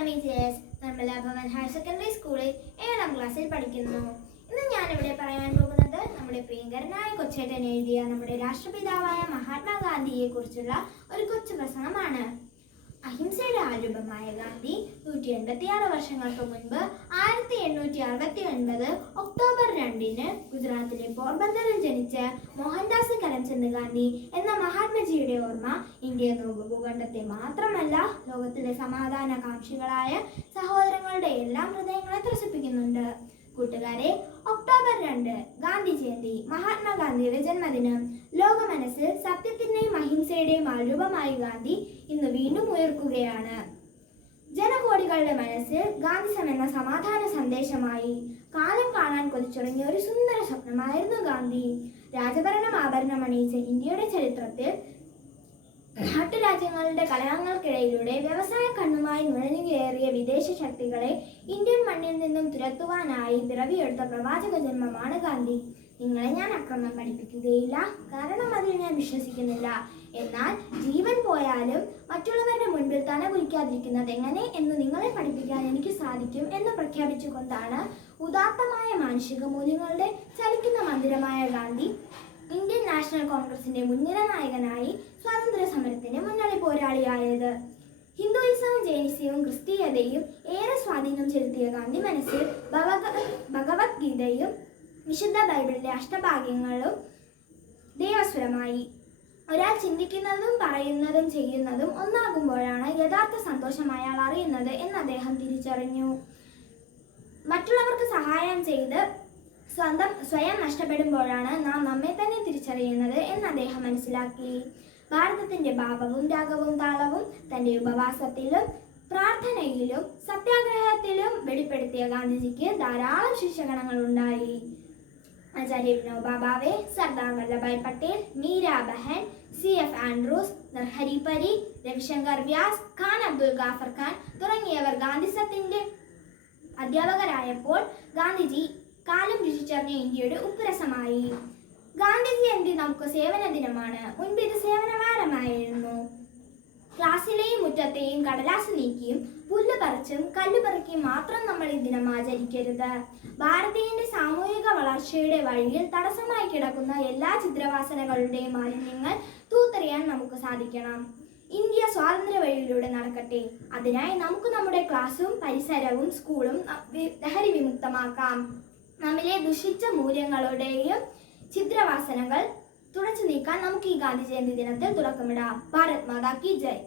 മണി J S Nirmala Bhavan higher secondary സ്കൂളിൽ ഏഴാം ക്ലാസ്സിൽ പഠിക്കുന്നു. ഇന്ന് ഞാനിവിടെ പറയാൻ പോകുന്നത് നമ്മുടെ പ്രിയങ്കരനായ കൊച്ചേട്ടൻ എഴുതിയ നമ്മുടെ രാഷ്ട്രപിതാവായ മഹാത്മാഗാന്ധിയെ കുറിച്ചുള്ള ഒരു കൊച്ചു പ്രസംഗമാണ്. അഹിംസയുടെ ആരൂപമായ ഗാന്ധി നൂറ്റി എൺപത്തി ആറ് വർഷങ്ങൾക്ക് മുൻപ് ആയിരത്തി എണ്ണൂറ്റി അറുപത്തി ഒൻപത് ഒക്ടോബർ രണ്ടിന് ഗുജറാത്തിലെ പോർബന്ദറിൽ ജനിച്ച മോഹൻദാസ് കരംചന്ദ് ഗാന്ധി എന്ന മഹാത്മജിയുടെ ഓർമ്മ ഇന്ത്യ എന്ന ഉപഭൂഖണ്ഡത്തെ മാത്രമല്ല ലോകത്തിലെ സമാധാനകാംക്ഷികളായ സഹോദരങ്ങളുടെ എല്ലാം ഹൃദയങ്ങളെ ത്രസിപ്പിക്കുന്നുണ്ട്. കൂട്ടുകാരെ ഒക്ടോബർ രണ്ട് ഗാന്ധി ജയന്തി മഹാത്മാഗാന്ധിയുടെ ജന്മദിനം ലോക മനസ്സ് സത്യത്തിന്റെയും അഹിംസയുടെയും ആരൂപമായി ഗാന്ധി ഇന്ന് വീണ്ടും ഉയർക്കുകയാണ്. ജനകോടികളുടെ മനസ്സ് ഗാന്ധിസം എന്ന സമാധാന സന്ദേശമായി കാലം കാണാൻ കൊതിച്ചുറങ്ങിയ ഒരു സുന്ദര സ്വപ്നമായിരുന്നു ഗാന്ധി. രാജഭരണം ആഭരണം അണിയിച്ച ഇന്ത്യയുടെ ചരിത്രത്തിൽ നാട്ടുരാജ്യങ്ങളുടെ കലഹങ്ങൾക്കിടയിലൂടെ വ്യവസായ കണ്ണുമായി നുഴഞ്ഞു വിദേശ ശക്തികളെ ഇന്ത്യൻ മണ്ണിൽ നിന്നും തുരത്തുവാനായി പിറവിയെടുത്ത പ്രവാചക ജന്മമാണ് ഗാന്ധി. നിങ്ങളെ ഞാൻ അക്രമം പഠിപ്പിക്കുകയില്ല. കാരണം അതിൽ ഞാൻ വിശ്വസിക്കുന്നില്ല. എന്നാൽ ജീവൻ പോയാലും മറ്റുള്ളവരുടെ മുൻപിൽ തല കുലിക്കാതിരിക്കുന്നത് എങ്ങനെ എന്ന് നിങ്ങളെ പഠിപ്പിക്കാൻ എനിക്ക് സാധിക്കും എന്ന് പ്രഖ്യാപിച്ചുകൊണ്ടാണ് ഉദാത്തമായ മാനുഷിക മൂല്യങ്ങളുടെ ചലിക്കുന്ന മന്ദിരമായ ഗാന്ധി ഇന്ത്യൻ നാഷണൽ കോൺഗ്രസിന്റെ മുൻനിര നായകനായി സ്വാതന്ത്ര്യ സമരത്തിന് മുന്നണി പോരാളിയായത്. ഹിന്ദുയിസവും ജൈനിസവും ക്രിസ്തീയതയും ഏറെ സ്വാധീനം ചെലുത്തിയ ഗാന്ധി മനസ്സിൽ ഭഗവത് ഭഗവത്ഗീതയും വിശുദ്ധ ബൈബിളിലെ അഷ്ടഭാഗ്യങ്ങളും ദൈവസ്വരമായി ഒരാൾ ചിന്തിക്കുന്നതും പറയുന്നതും ചെയ്യുന്നതും ഒന്നാകുമ്പോഴാണ് യഥാർത്ഥ സന്തോഷം അയാൾ അറിയുന്നത് എന്ന് അദ്ദേഹം തിരിച്ചറിഞ്ഞു. മറ്റുള്ളവർക്ക് സഹായം ചെയ്ത് സ്വന്തം സ്വയം നഷ്ടപ്പെടുമ്പോഴാണ് നാം നമ്മെ തന്നെ തിരിച്ചറിയുന്നത് എന്ന് അദ്ദേഹം മനസ്സിലാക്കി. ഭാരതത്തിന്റെ ഭാവവും രാഗവും താളവും തന്റെ ഉപവാസത്തിലും പ്രാർത്ഥനയിലും സത്യാഗ്രഹത്തിലും വെളിപ്പെടുത്തിയ ഗാന്ധിജിക്ക് ധാരാളം ശിഷ്യഗണങ്ങൾ ഉണ്ടായി Acharya Vinoba Bhave Sardar Vallabhbhai Patel Mira Behn C F Andrews Narhari Parikh Ravishankar Vyas Khan Abdul Ghaffar Khan തുടങ്ങിയവർ ഗാന്ധിസത്തിന്റെ അധ്യാപകരായപ്പോൾ ഗാന്ധിജി കാലം രുചിച്ചറിഞ്ഞ ഇന്ത്യയുടെ ഉപ്പുരസമായി. ഗാന്ധിജി എന്തി നമുക്ക് സേവന ദിനമാണ്. മുൻപിത് സേവനവാരമായിരുന്നു. സേവന വാരമായിരുന്നു ക്ലാസ്സിലെയും മുറ്റത്തെയും കടലാസ് നീക്കിയും പുല്ല് പറിച്ചും കല്ല് മാത്രം നമ്മൾ ഈ ദിനം ആചരിക്കരുത്. ഭാരതീയന്റെ സാമൂഹിക വളർച്ചയുടെ വഴിയിൽ തടസ്സമായി കിടക്കുന്ന എല്ലാ ചിത്രവാസനകളുടെയും മാലിന്യങ്ങൾ തൂത്തെറിയാൻ നമുക്ക് സാധിക്കണം. ഇന്ത്യ സ്വാതന്ത്ര്യ വഴിയിലൂടെ നടക്കട്ടെ. അതിനായി നമുക്ക് നമ്മുടെ ക്ലാസ്സും പരിസരവും സ്കൂളും ലഹരി വിമുക്തമാക്കാം. നമ്മിലെ ദുഷിച്ച മൂല്യങ്ങളുടെയും ചിത്രവാസനകൾ തുടച്ചു നീക്കാൻ നമുക്ക് ഈ ഗാന്ധി ജയന്തി ദിനത്തിൽ തുടക്കമിടാം. ഭാരത് മാതാ കി ജയ്.